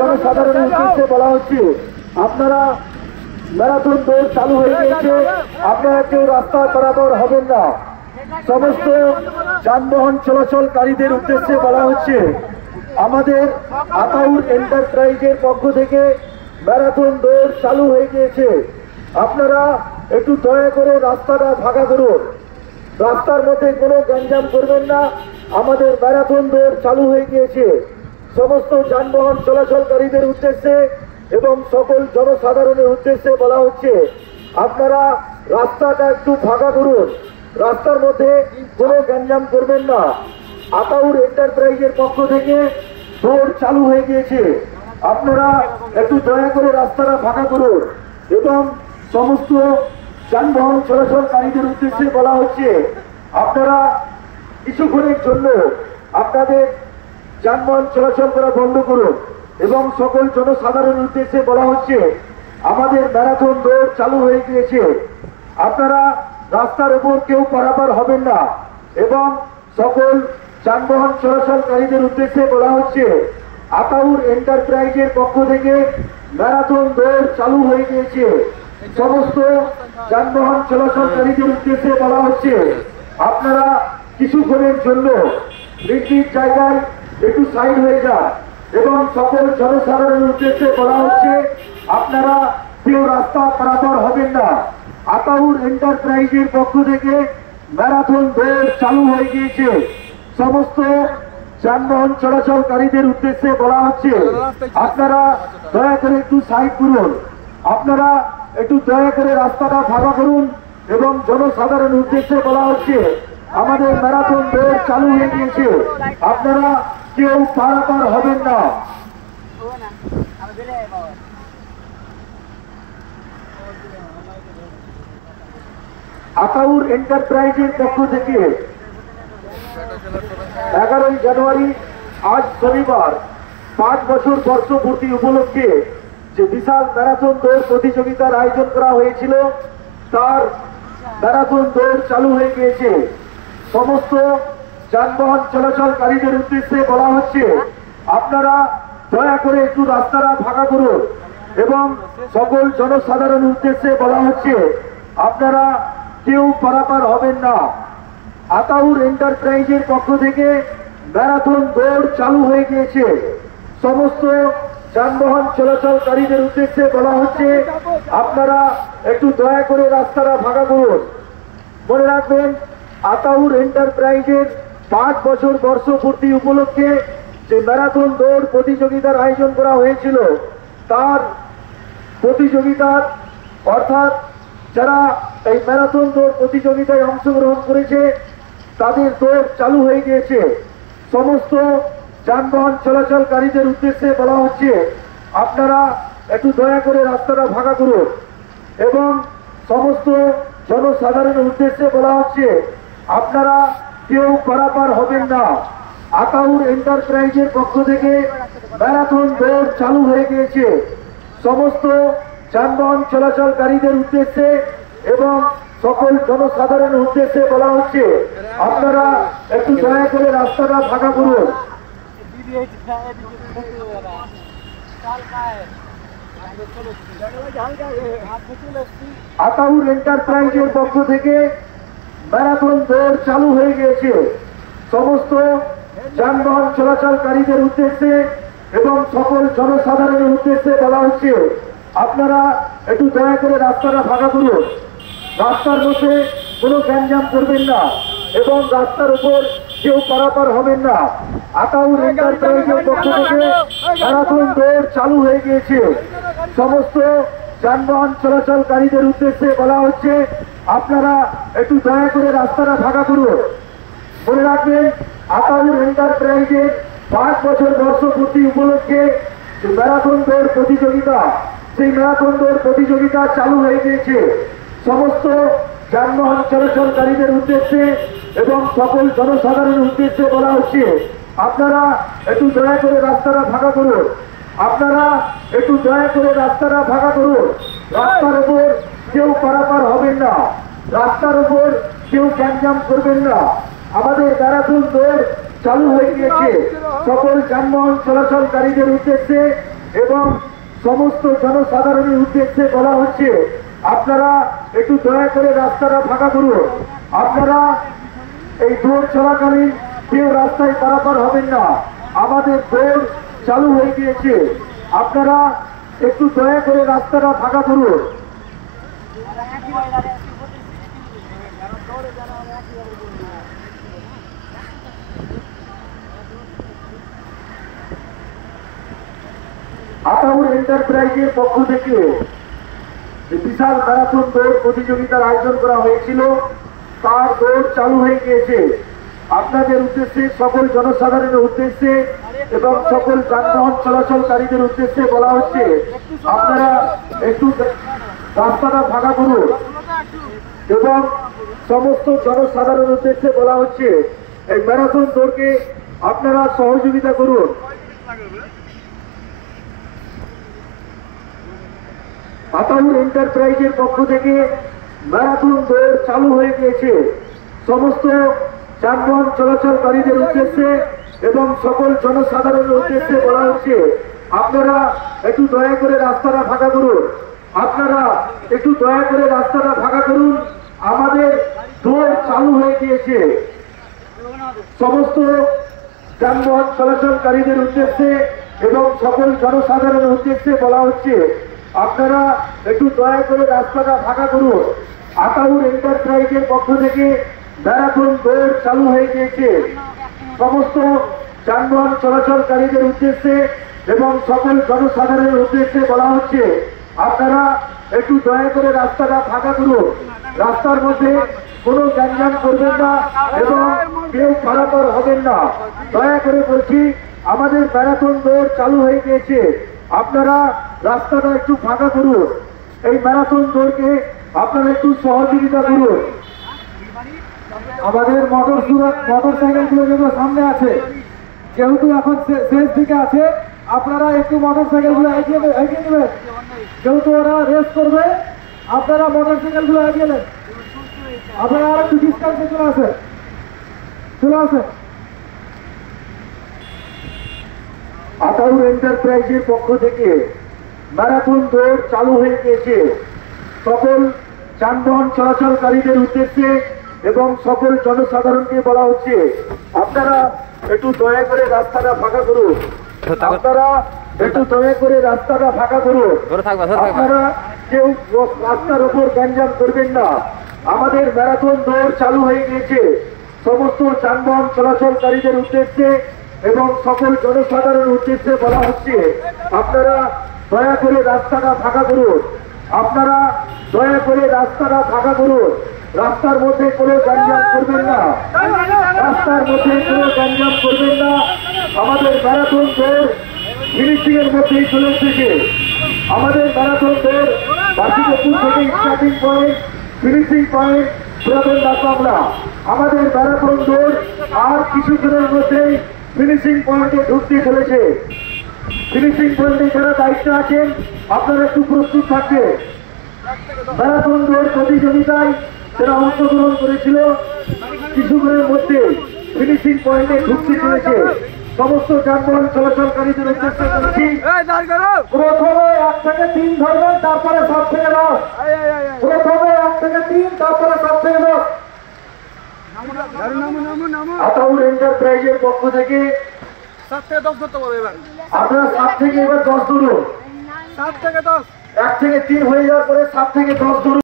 জনসাধারণের উদ্দেশ্যে বলা হচ্ছে, আপনারা ম্যারাথন দৌড় চালু হয়ে গিয়েছে, আপনারা কেউ রাস্তা বরাবর হবেন না। সমস্ত যানবাহন চলাচলকারীদের উদ্দেশ্যে বলা হচ্ছে, আমাদের আতাউর এন্টারপ্রাইজের পক্ষ থেকে ম্যারাথন দৌড় চালু হয়ে গিয়েছে। আপনারা একটু দয়া করে রাস্তাটা ফাঁকা করুন, রাস্তার মধ্যে কোনো গ্যাঞ্জাম করবেন না। আমাদের ম্যারাথন দৌড় চালু হয়ে গিয়েছে। সমস্ত যানবাহন চলাচলকারীদের উদ্দেশ্যে এবং সকল জনসাধারণের উদ্দেশ্যে বলা হচ্ছে, আপনারা রাস্তাটা একটু ফাঁকা করুন, রাস্তার মধ্যে কোনো গ্যাঞ্জাম করবেন না। আতাউর এন্টারপ্রাইজের পক্ষ থেকে দৌড় চালু হয়ে গিয়েছে, আপনারা একটু দয়া করে রাস্তাটা ফাঁকা করুন এবং সমস্ত যানবাহন চলাচলকারীদের উদ্দেশ্যে বলা হচ্ছে, আপনারা কিছুক্ষণের জন্য আপনাদের যানবাহন চলাচল করা বন্ধ করুন এবং সকল জনসাধারণের উদ্দেশ্যে বলা হচ্ছে, আমাদের ম্যারাথন দৌড় চালু হয়ে গিয়েছে। আপনারা রাস্তার উপর কেউ পারাপার হবেন না এবং সকল যানবাহন চলাচলকারীদের উদ্দেশ্যে বলা হচ্ছে, আতাউর এন্টারপ্রাইজের পক্ষ থেকে ম্যারাথন দৌড় চালু হয়ে গিয়েছে। সমস্ত যানবাহন চলাচলকারীদের উদ্দেশ্যে বলা হচ্ছে, আপনারা কিছুক্ষণের জন্য নির্দিষ্ট জায়গায় একটু সাইড হয়ে যান এবং সকল জনসাধারণের উদ্দেশ্যে বলা হচ্ছে, আপনারা কেউ রাস্তা পারাপার হবেন না। আতাউর এন্টারপ্রাইজের পক্ষ থেকে ম্যারাথন দৌড় চালু হয়ে গিয়েছে। সমস্ত যানবাহন চলাচলকারীদের উদ্দেশ্যে বলা হচ্ছে, আপনারা দয়া করে একটু সাইড করুন, আপনারা একটু দয়া করে রাস্তাটা ফাঁকা করুন এবং জনসাধারণের উদ্দেশ্যে বলা হচ্ছে, আমাদের ম্যারাথন দৌড় চালু হয়ে গিয়েছে, আপনারা কেউ পারাপার হবেন না। আতাউর এন্টারপ্রাইজের পক্ষ থেকে 11ই জানুয়ারি আজ শনিবার 5 বছর বর্ষপূর্তি উপলক্ষে যে বিশাল ম্যারাথন দৌড় প্রতিযোগিতার আয়োজন করা হয়েছিল, তার ম্যারাথন দৌড় চালু হয়ে গিয়েছে। সমস্ত যানবাহন চলাচলকারীদের উদ্দেশ্যে বলা হচ্ছে, আপনারা দয়া করে একটু রাস্তাটা ফাঁকা করুন এবং সকল জনসাধারণের উদ্দেশ্যে বলা হচ্ছে, আপনারা কেউ পারাপার হবেন না। আতাউর এন্টারপ্রাইজের পক্ষ থেকে ম্যারাথন দৌড় চালু হয়ে গিয়েছে। সমস্ত যানবাহন চলাচলকারীদের উদ্দেশ্যে বলা হচ্ছে, আপনারা একটু দয়া করে রাস্তাটা ফাঁকা করুন। মনে রাখবেন, আতাউর এন্টারপ্রাইজের 5 বছর বর্ষপূর্তি উপলক্ষে যে ম্যারাথন দৌড় প্রতিযোগিতার আয়োজন করা হয়েছিল, তার প্রতিযোগিতার অর্থাৎ যারা এই ম্যারাথন দৌড় প্রতিযোগিতায় অংশগ্রহণ করেছে, তাদের দৌড় চালু হয়ে গিয়েছে। সমস্ত যানবাহন চলাচলকারীদের উদ্দেশ্যে বলা হচ্ছে, আপনারা একটু দয়া করে রাস্তাটা ফাঁকা করুন এবং সমস্ত জনসাধারণের উদ্দেশ্যে বলা হচ্ছে, আপনারা কেউ পারাপার হবেন না। আতাউর এন্টারপ্রাইজের পক্ষ থেকে ম্যারাথন দৌড় চালু হয়ে গিয়েছে। সমস্ত যানবাহন চলাচলকারীদের উদ্দেশ্যে এবং সকল জনসাধারণের উদ্দেশ্যে বলা হচ্ছে, আপনারা একটু দয়া করে রাস্তাটা ফাঁকা করুন। আতাউর এন্টারপ্রাইজের পক্ষ থেকে ম্যারাথন দৌড় চালু হয়ে গিয়েছে। সমস্ত যানবাহন চলাচলকারীদের উদ্দেশ্যে এবং সকল জনসাধারণের উদ্দেশ্যে বলা হচ্ছে, আপনারা একটু দয়া করে রাস্তাটা ফাঁকা করুন, রাস্তার মধ্যে কোনো গ্যাঞ্জাম করবেন না এবং রাস্তার উপর কেউ পারাপার হবেন না। আতাউর এন্টারপ্রাইজের পক্ষ থেকে ম্যারাথন দৌড় চালু হয়ে গিয়েছে। সমস্ত যানবাহন চলাচলকারীদের উদ্দেশ্যে বলা হচ্ছে, আপনারা একটু দয়া করে রাস্তাটা ফাঁকা করুন। মনে রাখবেন, আতাউর এন্টারপ্রাইজের 5 বছর বর্ষপূর্তি উপলক্ষে যে ম্যারাথন দৌড় প্রতিযোগিতা, সেই ম্যারাথন দৌড় প্রতিযোগিতা চালু হয়ে গিয়েছে। সমস্ত যানবাহন চলাচলকারীদের উদ্দেশ্যে এবং সকল জনসাধারণের উদ্দেশ্যে বলা হচ্ছে, আপনারা একটু দয়া করে রাস্তাটা ফাঁকা করুন, আপনারা একটু দয়া করে রাস্তাটা ফাঁকা করুন। রাস্তার উপর কেউ পারাপার হবেন না, রাস্তার উপর কেউ গ্যাঞ্জাম করবেন না। আমাদের ম্যারাথন দৌড় চালু হয়ে গিয়েছে। সকল যানবাহন চলাচলকারীদের উদ্দেশ্যে এবং সমস্ত জনসাধারণের উদ্দেশ্যে বলা হচ্ছে আপনারা একটু দয়া করে রাস্তাটা ফাঁকা করুন। আপনারা এই দৌড় চলাকালীন কেউ রাস্তায় পারাপার হবেন না। আমাদের দৌড় চালু হয়ে গিয়েছে, আপনারা একটু দয়া করে রাস্তাটা ফাঁকা করুন। আতাউর এন্টারপ্রাইজের পক্ষ থেকে বিশাল ম্যারাথন দৌড় প্রতিযোগিতার আয়োজন করা হয়েছিল, তার দৌড় চালু হয়ে গিয়েছে। আপনাদের উদ্দেশ্যে, সকল জনসাধারণের উদ্দেশ্যে এবং সকল যানবাহন চলাচলকারীদের উদ্দেশ্যে বলা হচ্ছে আপনারা একটু রাস্তাটা ফাঁকা করুন এবং সমস্ত জনসাধারণের উদ্দেশ্যে বলা হচ্ছে এই ম্যারাথন দৌড়কে আপনারা সহযোগিতা করুন। আতাউর এন্টারপ্রাইজের পক্ষ থেকে ম্যারাথন দৌড় চালু হয়ে গিয়েছে। সমস্ত যানবাহন চলাচলকারীদের উদ্দেশ্যে এবং সকল জনসাধারণের উদ্দেশ্যে বলা হচ্ছে আপনারা একটু দয়া করে রাস্তাটা ফাঁকা করুন। আপনারা একটু দয়া করে রাস্তাটা ফাঁকা করুন। আমাদের দৌড় চালু হয়ে গিয়েছে। সমস্ত যানবাহন চলাচলকারীদের উদ্দেশ্যে এবং সকল জনসাধারণের উদ্দেশ্যে বলা হচ্ছে আপনারা একটু দয়া করে রাস্তাটা ফাঁকা করুন। আতাউর এন্টারপ্রাইজের পক্ষ থেকে ম্যারাথন দৌড় চালু হয়ে গিয়েছে। সমস্ত যানবাহন চলাচলকারীদের উদ্দেশ্যে এবং সকল জনসাধারণের উদ্দেশ্যে বলা হচ্ছে আপনারা একটু দয়া করে রাস্তাটা ফাঁকা করুন। রাস্তার মধ্যে কোনো যানজট করবেন না এবং কেউ পারাপার হবেন না। দয়া করে বলছি আমাদের ম্যারাথন দৌড় চালু হয়ে গিয়েছে, আপনারা রাস্তাটা একটু ফাঁকা করুন। এই ম্যারাথন দৌড়কে আপনারা একটু সহযোগিতা করুন। আমাদের মোটর সাইকেল গুলো যেগুলো সামনে আছে, যেহেতু এখন শেষ দিকে আছে, আপনারা একটু মোটর সাইকেল গুলো এগিয়ে নেবেন। যেহেতু ওরা রেস করবে, আপনারা মোটর সাইকেল গুলো এগিয়ে নেন। আপনারা আর একটু ডিস্টেন্সে চলে আসেন। আতাউর এন্টারপ্রাইজের পক্ষ থেকে ম্যারাথন দৌড় চালু হয়ে গিয়েছে। সকল যানবাহন চলাচলকারীদের উদ্দেশ্যে এবং সকল জনসাধারণকে বলা হচ্ছে আপনারা একটু দয়া করে রাস্তাটা ফাঁকা করুন। আপনারা একটু দয়া করে রাস্তাটা ফাঁকা করুন। আপনারা কেউ রাস্তার উপর গ্যাঞ্জাম করবেন না। আমাদের ম্যারাথন দৌড় চালু হয়ে গিয়েছে। সমস্ত যানবাহন চলাচলকারীদের উদ্দেশ্যে এবং সকল জনসাধারণের উদ্দেশ্যে বলা হচ্ছে আপনারা দয়া করে রাস্তাটা ফাঁকা করুন। আপনারা দয়া করে রাস্তাটা ফাঁকা করুন। রাস্তার মধ্যে কোনো যানজট করবেন না। রাস্তার মধ্যে কোনো যানজট করবেন না। আমাদের ম্যারাথন দৌড় ফিনিশিং এর মধ্যেই চলে এসেছে। আমাদের ম্যারাথন দৌড় বাসিকপুর থেকে স্টার্টিং পয়েন্ট, ফিনিশিং পয়েন্ট পুরাতন ডাকবাংলা। আমাদের ম্যারাথন দৌড় আর কিছুক্ষণের মধ্যেই ফিনিশিং পয়েন্টে ঢুকতে চলেছে। ফিনিশিং পয়েন্টে যারা দায়িত্ব আছেন আপনারা একটু প্রস্তুত থাকবে। ম্যারাথন দৌড় প্রতিযোগিতায় যারা অংশগ্রহণ করেছিল কিছুক্ষণের মধ্যে ফিনিশিং পয়েন্টে ঢুকতে চলেছে। সমস্ত যানবাহন চলাচলকারীদের উদ্দেশ্যে বলছি প্রথমে 1 থেকে 3 ধরবেন, তারপরে 7 থেকে 10। প্রথমে 1 থেকে 3, তারপরে 7 থেকে 10। আতাউর এন্টারপ্রাইজের পক্ষ থেকে 7 থেকে 10 ধরতে বলবে এবার। আপনারা 7 থেকে এবার 10 ধরুন। 7 থেকে 10। 1 থেকে 3 হয়ে যাওয়ার পরে 7 থেকে 10 ধরুন।